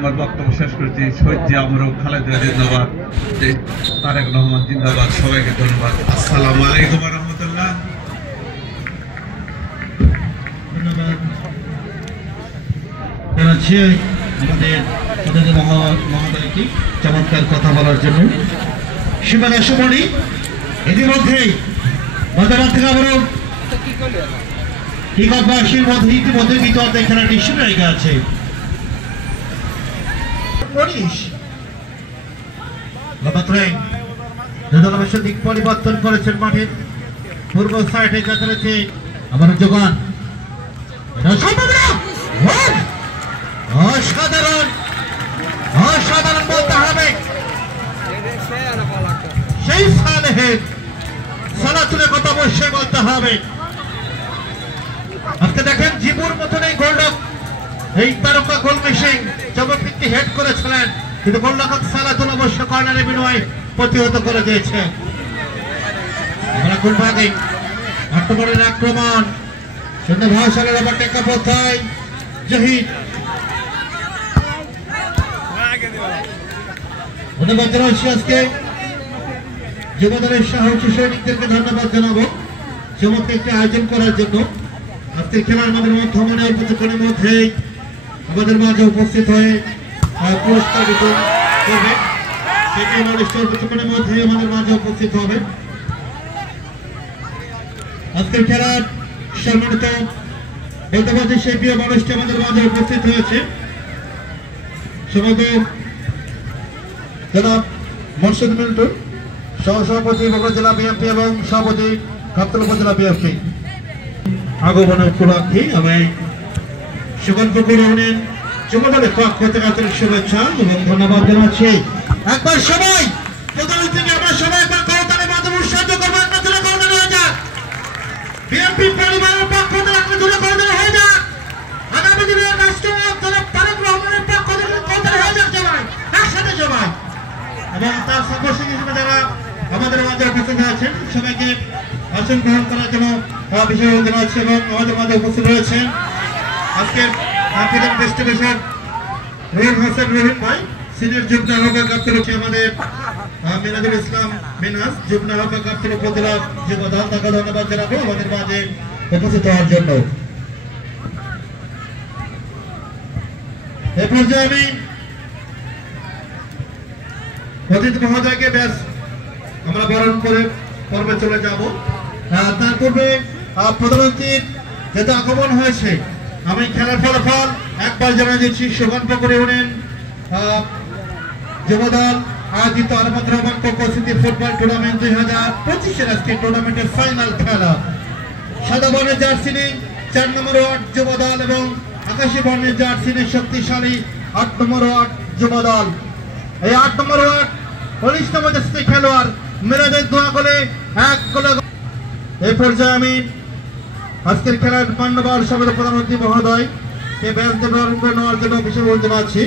আমার বক্তব্য শেষ করছি। শহীদ জিয়া অমর খালেদা জিন্দাবাদ, তারেক রহমান জিন্দাবাদ। সবাইকে ধন্যবাদ। আসসালামু আলাইকুম ওয়া রাহমাতুল্লাহ। ধন্যবাদ জানাচ্ছি আমাদের অতিথি মহোদয়কে চমৎকার কথা বলার জন্য। সীমানা সুমণি ইতিমধ্যেই মধ্যরাত থেকে আবারও কিকবাসীর মধ্যে ইতিমধ্যে বিতর্কের খেলাটি শুরু হয়ে গেছে। দিক পরিবর্তন করেছেন মাঠের পূর্ব সাইডে যা চলেছে আমার যোগান অসাধারণ অসাধারণ বলতে হবে। সেই সালাতুলের কথা অবশ্যই বলতে হবে। আজকে দেখেন জিবুর মতন এই গোলরক্ষক এই তারকা গোলমি সিং চমৎকার হেড করেছিলেন, কিন্তু গোলরক্ষক সালাতুল অবশ্য কর্নারের বিনিময়ে প্রতিহত করে দিয়েছে। আমরা কোন ভাগে আক্রমণের আক্রমণ সুন্দর ভাষালের আবার টেকা পথায় জহিদ ধন্যবাদ জানাচ্ছি। আজকে যুবদলের সাহসী সৈনিকদেরকে ধন্যবাদ জানাবো চমৎকার একটি আয়োজন করার জন্য। আজকের খেলার আমাদের মধ্যমনে কিছুক্ষণের মধ্যেই আমাদের মাঝে উপস্থিত হয়ে পুরস্কার বিতরণ করবে। সেটি অনুষ্ঠান কিছুক্ষণের মধ্যেই আমাদের মাঝে উপস্থিত হবে। আজকের খেলার সম্মানিত বলতে পারছি সেই প্রিয় মানুষটি আমাদের মাঝে উপস্থিত হয়েছে সমাগত জনাব মোর্শেদ মিন্টু, সহসভাপতি বগুড়া জেলা বিএনপি এবং সভাপতি গাবতলী উপজেলা বিএনপি। আগমনের উপলক্ষে আমি সুগন্ধপুর ইউনিয়ন যুবদলের পক্ষ থেকে আন্তরিক শুভেচ্ছা এবং ধন্যবাদ জানাচ্ছি। একবার সবাই প্রধানমন্ত্রীকে আমরা সবাই একবার করতালি মাধ্যমে উৎসাহিত করবো। একটা জোরে করতালি হয়ে যাক, বিএনপি পরিবারের পক্ষ থেকে একটা জোরে করতালি হয়ে যাক, আগামী দিনের রাষ্ট্রনায়ক জনাব তারেক রহমানের পক্ষ থেকে করতালি হয়ে যাক সবাই একসাথে সবাই। এবং তার সদস্য হিসেবে যারা আমাদের মাঝে উপস্থিত আছেন সবাইকে আসন গ্রহণ করার জন্য বিশেষ অনুরোধ জানাচ্ছি। এবং আমাদের মাঝে উপস্থিত রয়েছেন আজকে আফ্রিকান ডেস্টিনেশন রহিম হাসান রহিম ভাই, সিনিয়র যুগ্ম আহ্বায়ক গাবতলী, আমাদের মিনাজুল ইসলাম মিনাজ যুগ্ম আহ্বায়ক গাবতলী উপজেলা যুবদল, তাকে ধন্যবাদ জানাবো আমাদের মাঝে উপস্থিত হওয়ার জন্য। এ পর্যায়ে আমি অতিথি মহোদয়কে ব্যাস আমরা বরণ করে পর্বে চলে যাব। তার পূর্বে প্রধানমন্ত্রীর যেহেতু আগমন হয়েছে আমি খেলার ফলাফল একবার জানিয়ে দিচ্ছি। সুগন্ধপুর ইউনিয়ন যুবদল আয়োজিত আহমদ রহমান উপস্থিতি ফুটবল টুর্নামেন্ট 2025 আজকে টুর্নামেন্টের ফাইনাল খেলা। সাদা বর্ণের জার্সি নিয়ে 4 নম্বর ওয়ার্ড যুবদল এবং আকাশী বর্ণের জার্সি নিয়ে শক্তিশালী 8 নম্বর ওয়ার্ড যুবদল। এই 8 নম্বর ওয়ার্ড 19 নম্বর জার্সি খেলোয়াড় মিরাজের 2 গোলে 1 গোলে। এই পর্যায়ে আমি আজকের খেলার মান্যবর সভাপতি প্রধানমন্ত্রী মহোদয় কে ব্যাস দেওয়ার জন্য বিশেষ অনুরোধ জানাচ্ছি।